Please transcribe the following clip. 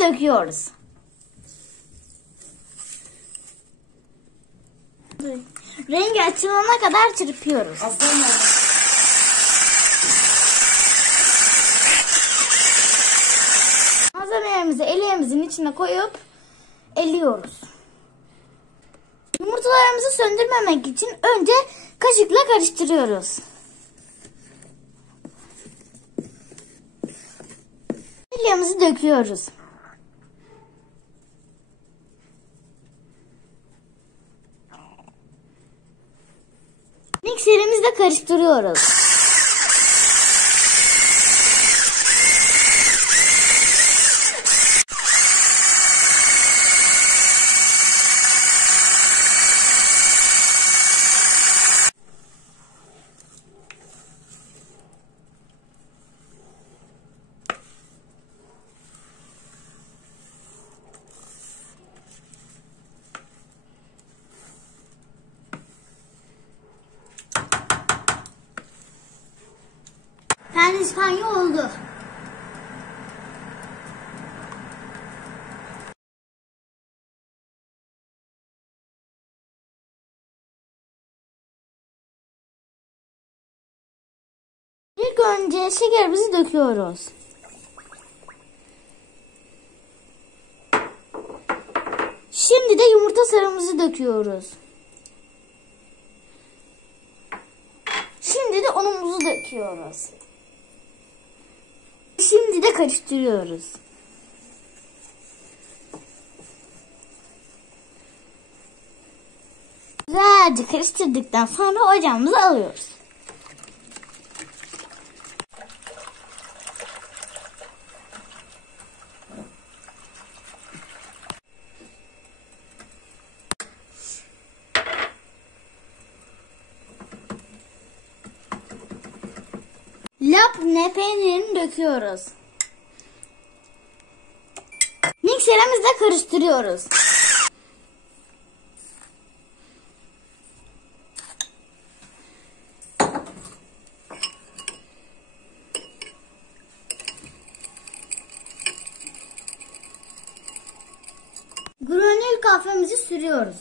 döküyoruz. Rengi açılana kadar çırpıyoruz. Malzemelerimizi eleğimizin içine koyup eliyoruz. Yumurtalarımızı söndürmemek için önce kaşıkla karıştırıyoruz. Vanilямızı döküyoruz. Mikserimizle karıştırıyoruz. İspanya oldu. İlk önce şekerimizi döküyoruz. Şimdi de yumurta sarımızı döküyoruz. Şimdi de unumuzu döküyoruz. Şimdi de karıştırıyoruz. Güzelce karıştırdıktan sonra ocağımıza alıyoruz. Labne peynirini döküyoruz. Mikserimizle karıştırıyoruz. Granül kahvemizi sürüyoruz.